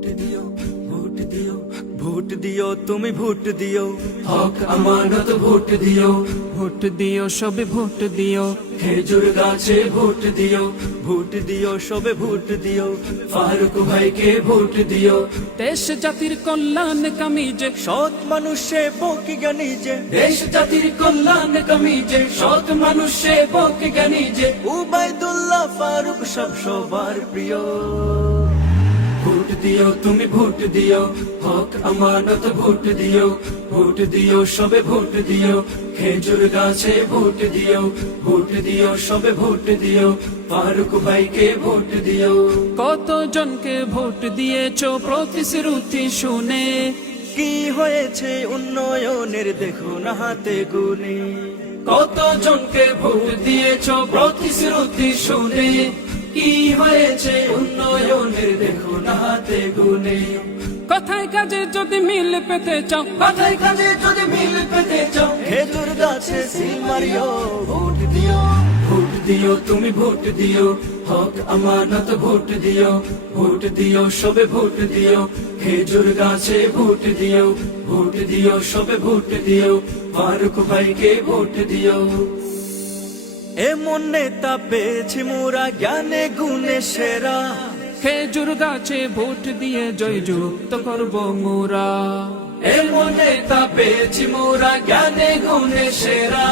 Vote দিও vote দিও vote দিও তুমি ভোট দিও। হক আমানত ভোট দিও। ভোট দিও সবে ভোট দিও। খেজুর গাছে ভোট দিও ভোট দিও সবে ভোট দিও। ফারুক ভাইকে ভোট দিও। দেশ জাতির কল্যাণ কামিজে। সৎ মানুষে বকি যে দেশ জাতির কল্যাণ কামিজে। সৎ মানুষে বকে যে উবাইদুল্লাহ ফারুক সব সবার প্রিয়। দিও তুমি ভোট দিও। হক আমানত ভোট দিও। ভোট দিও সবে ভোট দিও। খেজুর গাছে ভোট দিও। ভোট দিও সবে ভোট দিও। ফারুক ভাইকে ভোট দিও। কত জনকে ভোট দিয়েছ? প্রতিশ্রুতি শুনে। কি হয়েছে উন্নয়নের? দেখো না হাতে গুনে। কত জনকে ভোট দিয়েছ? প্রতিশ্রুতি শুনে। কি হয়েছে উন্নয়নের? দেখো না গুনে কথায় কাজে যদি মিল পেতে চাও। কথায় কাজে যদি মিল পেতে চাও। খেজুর গাছে সিল মারিও। ভোট দিও। ভোট দিও তুমি ভোট দিও। হক আমানত ভোট দিও। ভোট দিও সবে ভোট দিও। খেজুর গাছে ভোট দিও। ভোট দিও সবে ভোট দিও। ফারুক ভাইকে ভোট দিও। এমন নেতা পেয়েছি মোরা জ্ঞানে গুণে সেরা। খেজুর গাছে ভোট দিয়ে জয় যুক্ত করব মোরা। এমন নেতা পেয়েছি মোরা জ্ঞানে গুণে সেরা।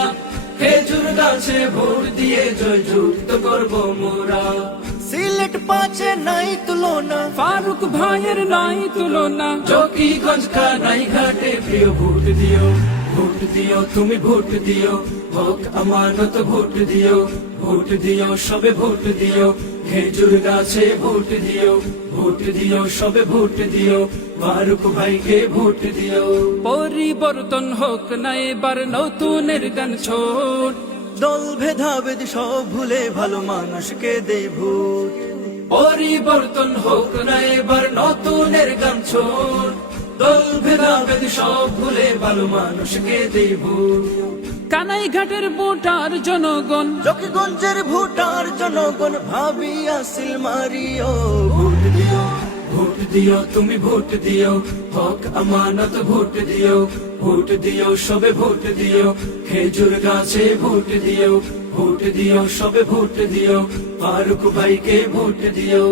খেজুর গাছে ভোট দিয়ে জয় যুক্ত করব মোরা। সিলেট পাচে নাই তুলনা। ফারুক ভাইয়ের নাই তুলনা। জকিগঞ্জ কানাই ঘাটে প্রিয় ভোট দিও ভোট দিও তুমি ভোট দিও। হক আমানত ভোট দিও ভোট দিও সবে ভোট দিও। খেজুর গাছে ভোট দিও ভোট দিও সবে ভোট দিও ফারুক ভাইকে ভোট দিও। পরিবর্তন হোক না এবার নতুনের গান ছোট। দল ভেদাভেদ সব ভুলে ভালো মানুষকে দেই ভোট। পরিবর্তন হোক না এবার নতুনের গান ছোট। দল ভেদাভেদ সব ভুলে ভালো মানুষকে ভোট কানাই ঘাটের বোটার জনগণ। জকিগঞ্জের ভোটার জনগণ ভাবি আসিল মারিও। ভোট দিও। ভোট দিও তুমি ভোট দিও হক আমানত ভোট দিও। ভোট দিও সবে ভোট দিও খেজুর গাছে ভোট দিও। ভোট দিও সবে ভোট দিও ফারুক ভাইকে ভোট দিও।